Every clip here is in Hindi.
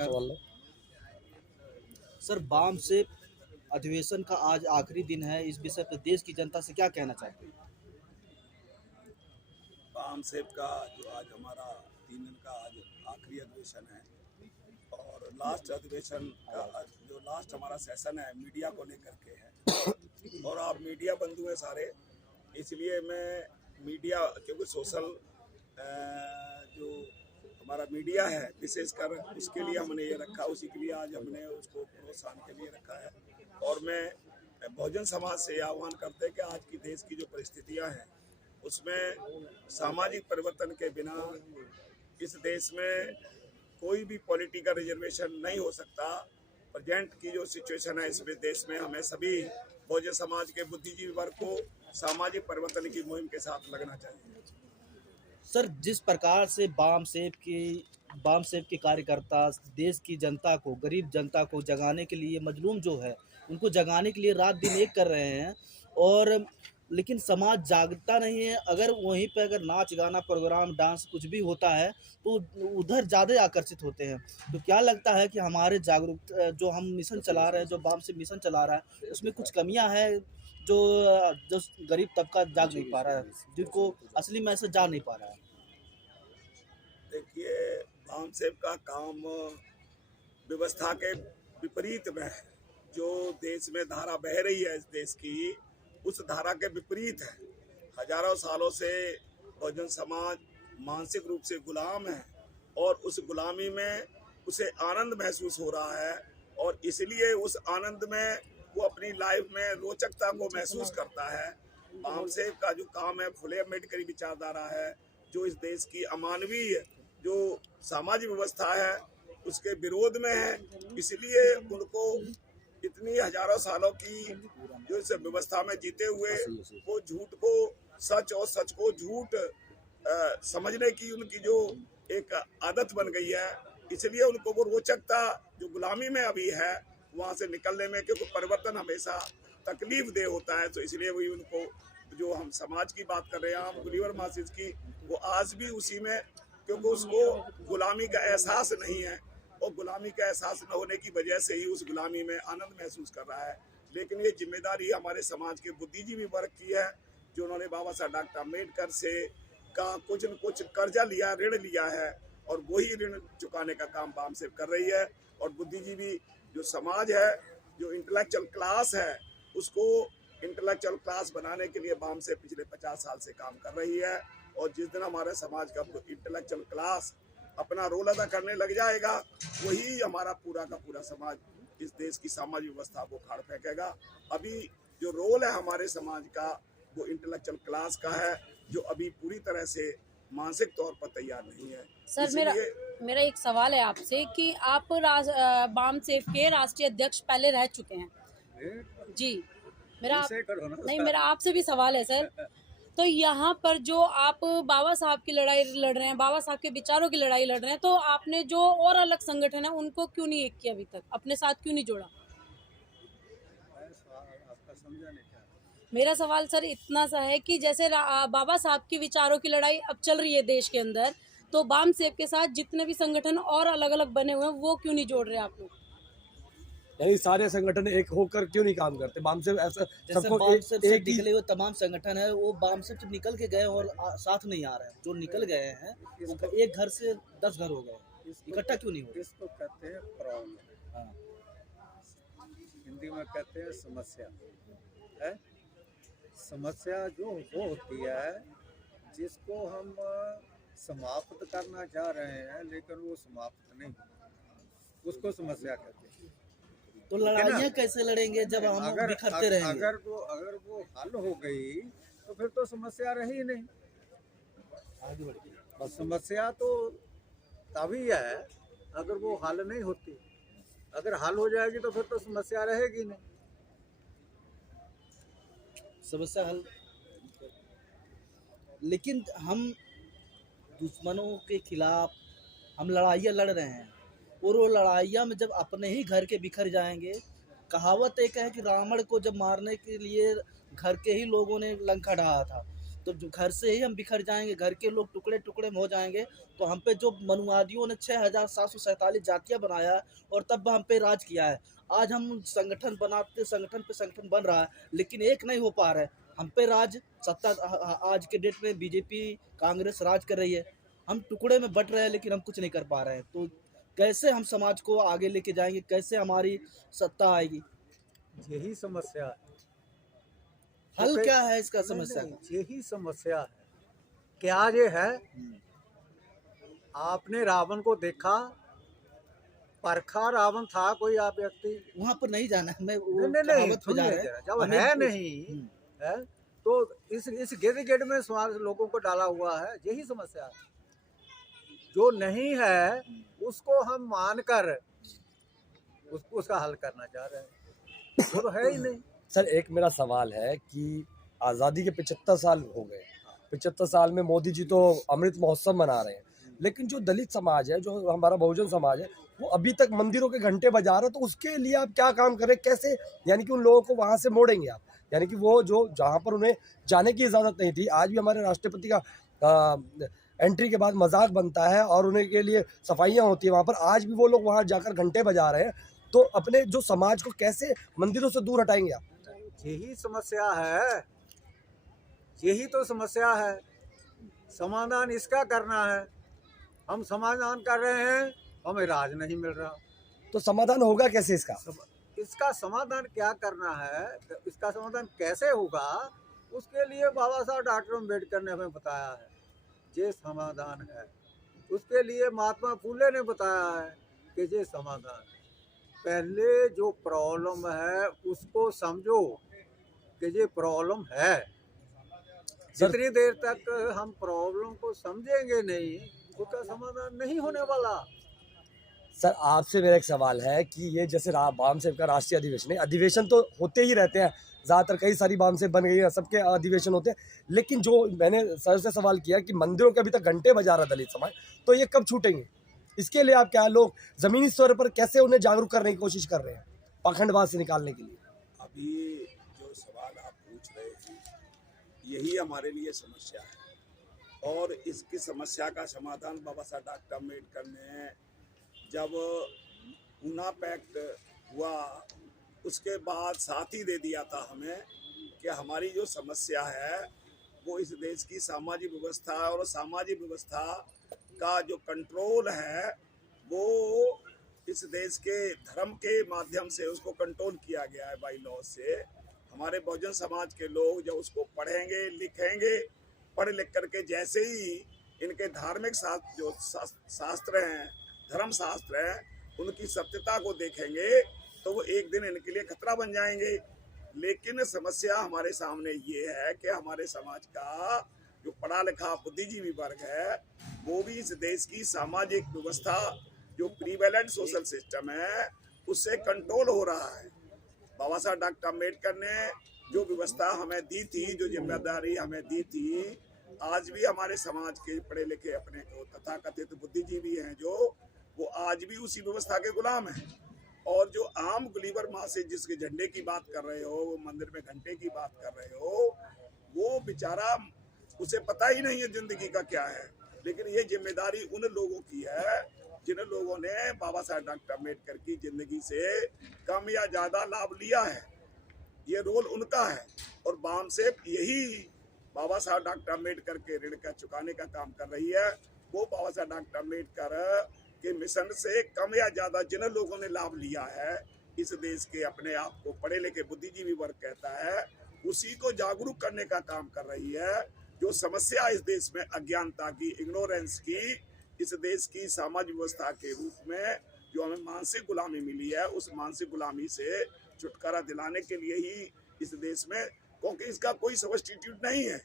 नमस्कार सर, बाम से अधिवेशन का आज आखिरी दिन है। इस विषय पर देश की जनता से क्या कहना चाहते हैं? बाम सेब का जो आज हमारा 3 दिन का आज आखिरी अधिवेशन है और लास्ट अधिवेशन का जो लास्ट हमारा सेशन है मीडिया को लेकर के है और आप मीडिया बंधु हैं सारे, इसलिए मैं मीडिया क्योंकि सोशल जो हमारा मीडिया है विशेषकर उसके लिए हमने ये रखा, उसी के लिए आज हमने उसको प्रोत्साहन के लिए रखा है। और मैं बहुजन समाज से आह्वान करते हैं कि आज की देश की जो परिस्थितियां हैं उसमें सामाजिक परिवर्तन के बिना इस देश में कोई भी पॉलिटिकल रिजर्वेशन नहीं हो सकता। प्रेजेंट की जो सिचुएशन है इस देश में हमें सभी बहुजन समाज के बुद्धिजीवी वर्ग को सामाजिक परिवर्तन की मुहिम के साथ लगना चाहिए। सर, जिस प्रकार से बाम सेब के कार्यकर्ता देश की जनता को, गरीब जनता को जगाने के लिए, मजलूम जो है उनको जगाने के लिए रात दिन एक कर रहे हैं, और लेकिन समाज जागता नहीं है। अगर वहीं पे अगर नाच गाना प्रोग्राम डांस कुछ भी होता है तो उधर ज़्यादा आकर्षित होते हैं। तो क्या लगता है कि हमारे जागरूक जो हम मिशन चला रहे हैं, जो बाम सेब मिशन चला रहा है, उसमें कुछ कमियां हैं जो जो गरीब तबका जाग नहीं पा रहा है, जिनको असली मैसेज जा नहीं पा रहा है? देखिए, बाम सेब का काम व्यवस्था के विपरीत में है। जो देश में धारा बह रही है इस देश की, उस धारा के विपरीत है। हजारों सालों से बहुजन समाज मानसिक रूप से गुलाम है और उस गुलामी में उसे आनंद महसूस हो रहा है और इसलिए उस आनंद में वो अपनी लाइफ में रोचकता को महसूस करता है। बाम सेब का जो काम है फुले अम्बेडकरी विचारधारा है, जो इस देश की अमानवीय जो सामाजिक व्यवस्था है उसके विरोध में है। इसलिए उनको इतनी हजारों सालों की जो इस व्यवस्था में जीते हुए वो झूठ को सच और सच को झूठ समझने की उनकी जो एक आदत बन गई है, इसलिए उनको वो रोचकता जो गुलामी में अभी है वहाँ से निकलने में, क्योंकि परिवर्तन हमेशा तकलीफ दे होता है, तो इसलिए वही उनको जो हम समाज की बात कर रहे हैं, हम गुलिवर मार्क्स की, वो आज भी उसी में, क्योंकि उसको गुलामी का एहसास नहीं है और गुलामी का एहसास न होने की वजह से ही उस गुलामी में आनंद महसूस कर रहा है। लेकिन ये जिम्मेदारी हमारे समाज के बुद्धिजीवी वर्ग की है, जो उन्होंने बाबा साहब डॉक्टर अम्बेडकर से का कुछ न कुछ कर्जा लिया, ऋण लिया है और वही ऋण चुकाने का काम बाम सेब कर रही है। और बुद्धिजीवी जो समाज है, जो इंटेलेक्चुअल क्लास है, उसको इंटेलेक्चुअल क्लास बनाने के लिए बाम सेब पिछले 50 साल से काम कर रही है। और जिस दिन हमारे समाज का इंटेलेक्चुअल क्लास अपना रोल अदा करने लग जाएगा, वही हमारा पूरा का पूरा समाज इस देश की सामाजिक व्यवस्था को उखाड़ फेंकेगा। अभी जो रोल है हमारे समाज का वो इंटेलेक्चुअल क्लास का है, जो अभी पूरी तरह से मानसिक तौर पर तैयार नहीं है। सर, मेरा एक सवाल है आपसे कि आप बाम सेब के राष्ट्रीय अध्यक्ष पहले रह चुके हैं जी। मेरा आपसे भी सवाल है सर। तो यहाँ पर जो आप बाबा साहब की लड़ाई लड़ रहे हैं, बाबा साहब के विचारों की लड़ाई लड़ रहे हैं, तो आपने जो और अलग संगठन है उनको क्यों नहीं एक किया, अभी तक अपने साथ क्यों नहीं जोड़ा? आपका समझा नहीं क्या? मेरा सवाल सर इतना सा है कि जैसे बाबा साहब की विचारों की लड़ाई अब चल रही है देश के अंदर, तो बाम सेब के साथ जितने भी संगठन और अलग अलग बने हुए हैं वो क्यों नहीं जोड़ रहे आप लोग? यानी सारे संगठन एक होकर क्यों नहीं काम करते? बाम सेब ऐसा सबको बाम सेब से एक ही निकले हुए तमाम संगठन है, वो बाम सेब से निकल के गए और साथ नहीं आ रहे हैं। जो निकल गए हैं वो एक घर से 10 घर हो गए, इकट्ठा क्यों नहीं हो रहे? इसको कहते हैं प्रॉब्लम, हाँ। हिंदी में कहते हैं समस्या है। समस्या जो वो होती है जिसको हम समाप्त करना चाह रहे हैं लेकिन वो समाप्त नहीं, उसको समस्या कहते हैं। तो लड़ाइयाँ कैसे लड़ेंगे जब हम बिखरते रहेंगे? अगर वो हल हो गई तो फिर तो समस्या रही नहीं। आगे बढ़िए। बस समस्या तो तभी है अगर वो हल नहीं होती। अगर हल हो जाएगी तो फिर तो समस्या रहेगी नहीं। समस्या हल, लेकिन हम दुश्मनों के खिलाफ हम लड़ाइयाँ लड़ रहे हैं, और वो लड़ाइयाँ में जब अपने ही घर के बिखर जाएंगे। कहावत एक है कि रावण को जब मारने के लिए घर के ही लोगों ने लंका ढाया था, तो जो घर से ही हम बिखर जाएंगे, घर के लोग टुकड़े टुकड़े में हो जाएंगे। तो हम पे जो मनुवादियों ने 6,747 जातियाँ बनाया है और तब हम पे राज किया है। आज हम संगठन बनाते, संगठन पे संगठन बन रहा है, लेकिन एक नहीं हो पा रहा है। हम पे राज सत्ता आज के डेट में बीजेपी कांग्रेस राज कर रही है। हम टुकड़े में बट रहे हैं, लेकिन हम कुछ नहीं कर पा रहे हैं। तो कैसे हम समाज को आगे लेके जाएंगे, कैसे हमारी सत्ता आएगी? यही समस्या है। हल तो क्या है इसका नहीं, समस्या नहीं, का? यही समस्या है। क्या ये है, आपने रावण को देखा, परखा रावण था कोई आप व्यक्ति? वहां पर नहीं जाना है, मैं वो नहीं, कहावत पे जा सुनिए रहे जरा, हैं। जब हमें है वो- नहीं है तो इस गिद में समाज लोगों को डाला हुआ है। यही समस्या है। जो नहीं है उसको हम मानकर उसका हल करना चाह रहे हैं, वो तो है ही नहीं। सर एक मेरा सवाल है कि आज़ादी के 75 साल हो गए, 75 साल में मोदी जी तो अमृत महोत्सव मना रहे हैं, लेकिन जो दलित समाज है, जो हमारा बहुजन समाज है, वो अभी तक मंदिरों के घंटे बजा रहा है। तो उसके लिए आप क्या काम कर रहे हैं, कैसे यानी कि उन लोगों को वहाँ से मोड़ेंगे आप? यानी कि वो जो जहाँ पर उन्हें जाने की इजाज़त नहीं थी, आज भी हमारे राष्ट्रपति का एंट्री के बाद मजाक बनता है और उन्हें के लिए सफाइयाँ होती है वहाँ पर, आज भी वो लोग वहाँ जाकर घंटे बजा रहे हैं। तो अपने जो समाज को कैसे मंदिरों से दूर हटाएंगे आप? यही समस्या है, यही तो समस्या है। समाधान इसका करना है। हम समाधान कर रहे हैं, हमें राज नहीं मिल रहा। तो समाधान होगा कैसे इसका? इसका समाधान क्या करना है, इसका समाधान कैसे होगा, उसके लिए बाबा साहब डॉक्टर अम्बेडकर ने हमें बताया है ये समाधान है। उसके लिए महात्मा फुले ने बताया है कि ये समाधान है। पहले जो प्रॉब्लम है उसको समझो कि ये प्रॉब्लम है। जितनी देर तक हम प्रॉब्लम को समझेंगे नहीं, उसका समाधान नहीं होने वाला। सर आपसे मेरा एक सवाल है कि ये जैसे बाम सेव का राष्ट्रीय अधिवेशन है, अधिवेशन तो होते ही रहते हैं, ज़्यादातर कई सारी बाम सेव बन गई है, सबके अधिवेशन होते हैं, लेकिन जो मैंने सर से सवाल किया कि मंदिरों के अभी तक घंटे बजा रहा दलित समाज, तो ये कब छूटेंगे? इसके लिए आप क्या लोग ज़मीनी स्तर पर कैसे उन्हें जागरूक करने की कोशिश कर रहे हैं पाखंडवाद से निकालने के लिए? अभी जो सवाल आप पूछ रहे हैं यही हमारे लिए समस्या है, और इसकी समस्या का समाधान बाबा साहब डॉक्टर अम्बेडकर ने जब ऊना पैक्ट हुआ उसके बाद साथ ही दे दिया था हमें कि हमारी जो समस्या है वो इस देश की सामाजिक व्यवस्था और सामाजिक व्यवस्था का जो कंट्रोल है वो इस देश के धर्म के माध्यम से उसको कंट्रोल किया गया है बाई लॉ से। हमारे बहुजन समाज के लोग जब उसको पढ़ेंगे लिखेंगे, पढ़ लिख करके जैसे ही इनके धार्मिक शास्त्र हैं, धर्म शास्त्र हैं, उनकी सत्यता को देखेंगे तो वो एक दिन इनके लिए खतरा बन जाएंगे। लेकिन समस्या हमारे सामने ये है कि हमारे समाज का जो पढ़ा लिखा बुद्धिजीवी वर्ग है वो भी इस देश की सामाजिक व्यवस्था जो प्रीवेलेंट सोशल सिस्टम है उससे कंट्रोल हो रहा है। बाबा साहब डॉक्टर अम्बेडकर ने जो व्यवस्था हमें दी थी, जो जिम्मेदारी हमें दी थी, आज भी हमारे समाज के पढ़े लिखे अपने को तथाकथित बुद्धिजीवी हैं जो वो आज भी उसी व्यवस्था के गुलाम हैं। और जो आम गुलीवर माँ से जिसके झंडे की बात कर रहे हो, वो मंदिर में घंटे की बात कर रहे हो, वो बेचारा उसे पता ही नहीं है जिंदगी का क्या है। लेकिन ये जिम्मेदारी उन लोगों की है जिन लोगों ने बाबा साहब डॉक्टर अम्बेडकर की जिंदगी से कम या ज्यादा लाभ लिया है, ये रोल उनका है। और बाम सेव यही बाबा साहब डॉक्टर अम्बेडकर के ऋण का चुकाने का काम कर रही है। वो बाबा साहब डॉक्टर अम्बेडकर के मिशन से कम या ज्यादा जिन लोगों ने लाभ लिया है, इस देश के अपने आप को पढ़े लिखे बुद्धिजीवी वर्ग कहता है, उसी को जागरूक करने का काम कर रही है। जो समस्या इस देश में अज्ञानता की, इग्नोरेंस की, इस देश की सामाजिक व्यवस्था के रूप में जो हमें मानसिक गुलामी मिली है, उस मानसिक गुलामी से छुटकारा दिलाने के लिए ही इस देश में, क्योंकि इसका कोई सब्स्टिट्यूट नहीं है,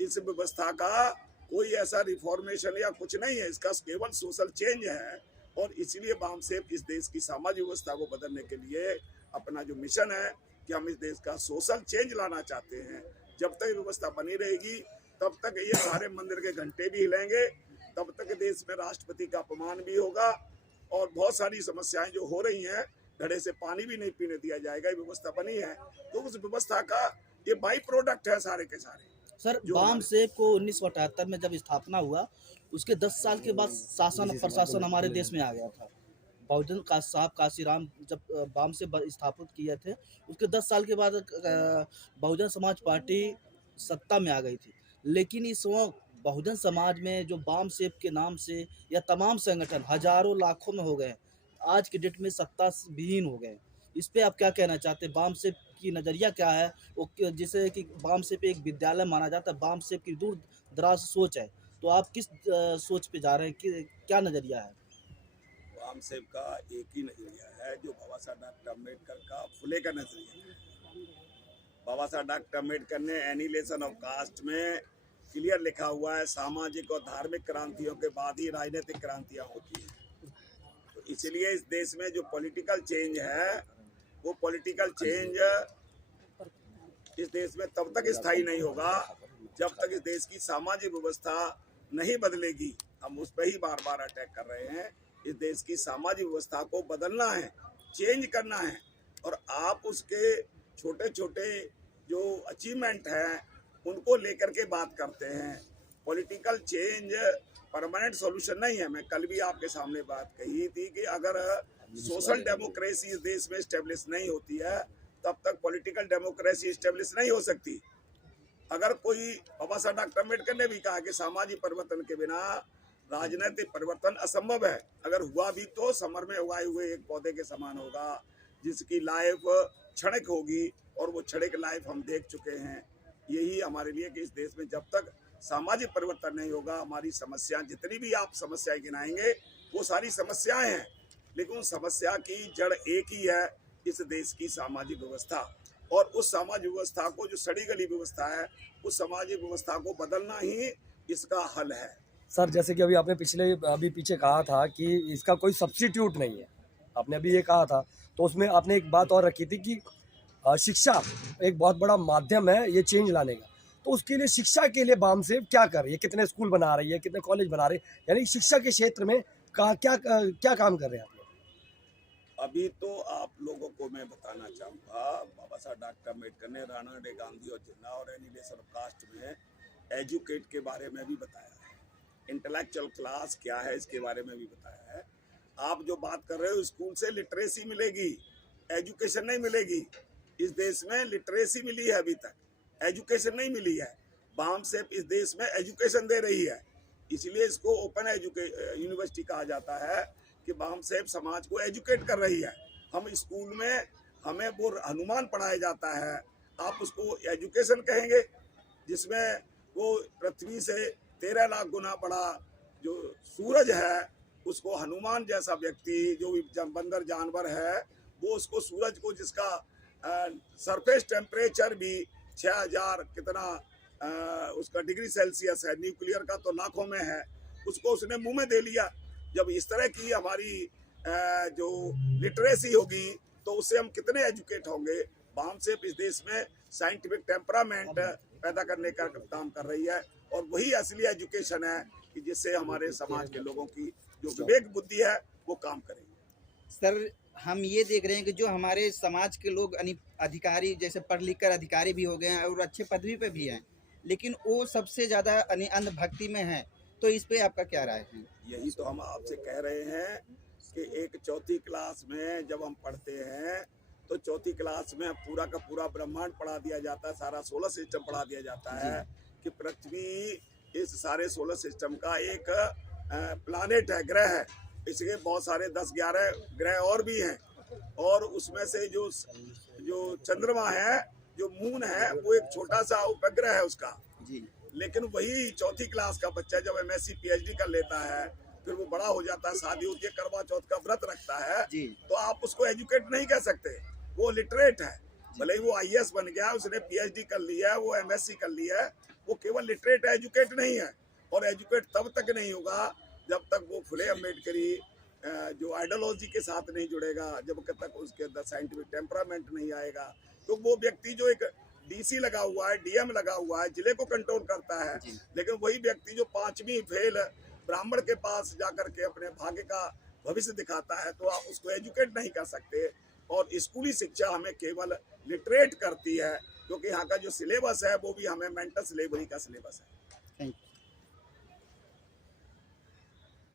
इस व्यवस्था का कोई ऐसा रिफॉर्मेशन या कुछ नहीं है, इसका केवल सोशल चेंज है। और इसलिए बाम सेव इस देश की सामाजिक व्यवस्था को बदलने के लिए अपना जो मिशन है कि हम इस देश का सोशल चेंज लाना चाहते हैं। जब तक व्यवस्था बनी रहेगी तब तक ये सारे मंदिर के घंटे भी हिलेंगे, तब तक देश में राष्ट्रपति का अपमान भी होगा और बहुत सारी समस्याएं जो हो रही हैं, घड़े से पानी भी नहीं पीने दिया जाएगा। ये व्यवस्था बनी है तो उस व्यवस्था का ये बाई प्रोडक्ट है सारे के सारे। सर जो बाम हमारे- सेब को 1978 में जब स्थापना हुआ, उसके 10 साल के बाद शासन प्रशासन हमारे देश में आ गया था। बहुजन का साहब काशीराम जब बाम से स्थापित किए थे, उसके 10 साल के बाद बहुजन समाज पार्टी सत्ता में आ गई थी। लेकिन इस वक्त बहुजन समाज में जो बाम सेब के नाम से या तमाम संगठन हजारों लाखों में हो गए, आज की डेट में सत्ता विहीन हो गए। इस पे आप क्या कहना चाहते हैं? बाम सेब की नज़रिया क्या है? वो जिसे कि बाम सेब एक विद्यालय माना जाता है, बाम सेब की दूर दराज सोच है, तो आप किस सोच पे जा रहे हैं कि क्या नज़रिया है? बाम सेब का एक ही नजरिया है जो बाबा साहब डॉक्टर अम्बेडकर का फुले का नजरिया है। बाबा साहब डॉक्टर अम्बेडकर ने एनिहिलेशन ऑफ कास्ट में क्लियर लिखा हुआ है, सामाजिक और धार्मिक क्रांतियों के बाद ही राजनीतिक क्रांतियां होती हैं। तो इसलिए इस देश में जो पॉलिटिकल चेंज है, वो पॉलिटिकल चेंज इस देश में तब तक स्थायी नहीं होगा जब तक इस देश की सामाजिक व्यवस्था नहीं बदलेगी। हम उस पर ही बार बार अटैक कर रहे हैं। इस देश की सामाजिक व्यवस्था को बदलना है, चेंज करना है, और आप उसके छोटे छोटे जो अचीवमेंट हैं उनको लेकर के बात करते हैं। पॉलिटिकल चेंज परमानेंट सॉल्यूशन नहीं है। मैं कल भी आपके सामने बात कही थी कि अगर सोशल डेमोक्रेसी इस देश में स्टेब्लिश नहीं होती है, तब तक पॉलिटिकल डेमोक्रेसी स्टेब्लिश नहीं हो सकती। अगर कोई, बाबा साहब डॉक्टर अम्बेडकर ने भी कहा कि सामाजिक परिवर्तन के बिना राजनीतिक परिवर्तन असंभव है। अगर हुआ भी तो समर में उगाए हुए एक पौधे के समान होगा, जिसकी लाइफ क्षणिक होगी, और वो क्षणिक लाइफ हम देख चुके हैं। यही हमारे लिए कि इस देश में जब तक सामाजिक परिवर्तन नहीं होगा, हमारी समस्या, जितनी भी आप समस्याएं गिनाएंगे वो सारी समस्याएं हैं, लेकिन उन समस्या की जड़ एक ही है, इस देश की सामाजिक व्यवस्था। और उस सामाजिक व्यवस्था को, जो सड़ी गली व्यवस्था है, उस सामाजिक व्यवस्था को बदलना ही इसका हल है। सर जैसे कि अभी आपने पीछे कहा था कि इसका कोई सब्स्टिट्यूट नहीं है, आपने अभी ये कहा था, तो उसमें आपने एक बात और रखी थी कि शिक्षा एक बहुत बड़ा माध्यम है ये चेंज लाने का। तो उसके लिए, शिक्षा के लिए बाम सेब क्या कर रही है? कितने स्कूल बना रही है, कितने कॉलेज बना रही है? यानी शिक्षा के क्षेत्र में क्या काम कर रहे हैं आप लोग? अभी तो आप लोगों को मैं बताना चाहूँगा, बाबा साहब डॉक्टर अम्बेडकर ने राणा डे गांधी और जिन्ना और एनिहिलेशन ऑफ कास्ट में एजुकेट के बारे में भी बताया है, इंटेलेक्चुअल क्लास क्या है इसके बारे में भी बताया है। आप जो बात कर रहे हो, स्कूल से लिटरेसी मिलेगी, एजुकेशन नहीं मिलेगी। इस देश में लिटरेसी मिली है, अभी तक एजुकेशन नहीं मिली है। बाम सेब इस देश में एजुकेशन दे रही है, इसलिए इसको ओपन यूनिवर्सिटी कहा जाता है कि बाम सेब समाज को एजुकेट कर रही है। हम स्कूल में, हमें वो हनुमान पढ़ाया जाता है, आप उसको एजुकेशन कहेंगे, जिसमें वो पृथ्वी से 13 लाख गुना बड़ा जो सूरज है, उसको हनुमान जैसा व्यक्ति, जो भी बंदर जानवर है, वो उसको सूरज को, जिसका सरफेस टेम्परेचर भी 6000 कितना उसका डिग्री सेल्सियस है, न्यूक्लियर का तो लाखों में है, उसको उसने मुंह में दे लिया। जब इस तरह की हमारी जो लिटरेसी होगी, तो उससे हम कितने एजुकेट होंगे। बाम सेब इस देश में साइंटिफिक टेम्परामेंट पैदा करने का काम कर रही है, और वही असली एजुकेशन है कि जिससे हमारे समाज के लोगों की जो विवेक बुद्धि है वो काम करेगी। सर हम ये देख रहे हैं कि जो हमारे समाज के लोग अधिकारी, जैसे पढ़ लिख कर अधिकारी भी हो गए हैं और अच्छे पदवी पे भी हैं, लेकिन वो सबसे ज़्यादा अंधभक्ति में है, तो इस पे आपका क्या राय है? यही तो हम आपसे कह रहे हैं कि एक चौथी क्लास में जब हम पढ़ते हैं, तो चौथी क्लास में पूरा का पूरा ब्रह्मांड पढ़ा दिया जाता है, सारा सोलर सिस्टम पढ़ा दिया जाता है कि पृथ्वी इस सारे सोलर सिस्टम का एक प्लानेट है, ग्रह है। इसके बहुत सारे 10-11 ग्रह और भी हैं, और उसमें से जो चंद्रमा है, जो मून है, वो एक छोटा सा उपग्रह है उसका जी। लेकिन वही चौथी क्लास का बच्चा जब MSc PhD कर लेता है, फिर वो बड़ा हो जाता है, शादी होती है, करवा चौथ का व्रत रखता है जी। तो आप उसको एजुकेट नहीं कह सकते, वो लिटरेट है। भले ही वो IAS बन गया, उसने PhD कर लिया है, वो MSc कर लिया है, वो केवल लिटरेट है, एजुकेट नहीं है। और एजुकेट तब तक नहीं होगा जब तक वो फुले अम्बेडकरी जो आइडियोलॉजी के साथ नहीं जुड़ेगा, जब तक उसके अंदर साइंटिफिक टेम्परामेंट नहीं आएगा। तो वो व्यक्ति जो एक DC लगा हुआ है, DM लगा हुआ है, जिले को कंट्रोल करता है, लेकिन वही व्यक्ति जो 5वीं फेल ब्राह्मण के पास जाकर के अपने भाग्य का भविष्य दिखाता है, तो आप उसको एजुकेट नहीं कर सकते। और स्कूली शिक्षा हमें केवल लिटरेट करती है, क्योंकि यहाँ का जो सिलेबस है वो भी हमें मेंटल स्लेवरी का सिलेबस है। Thank you.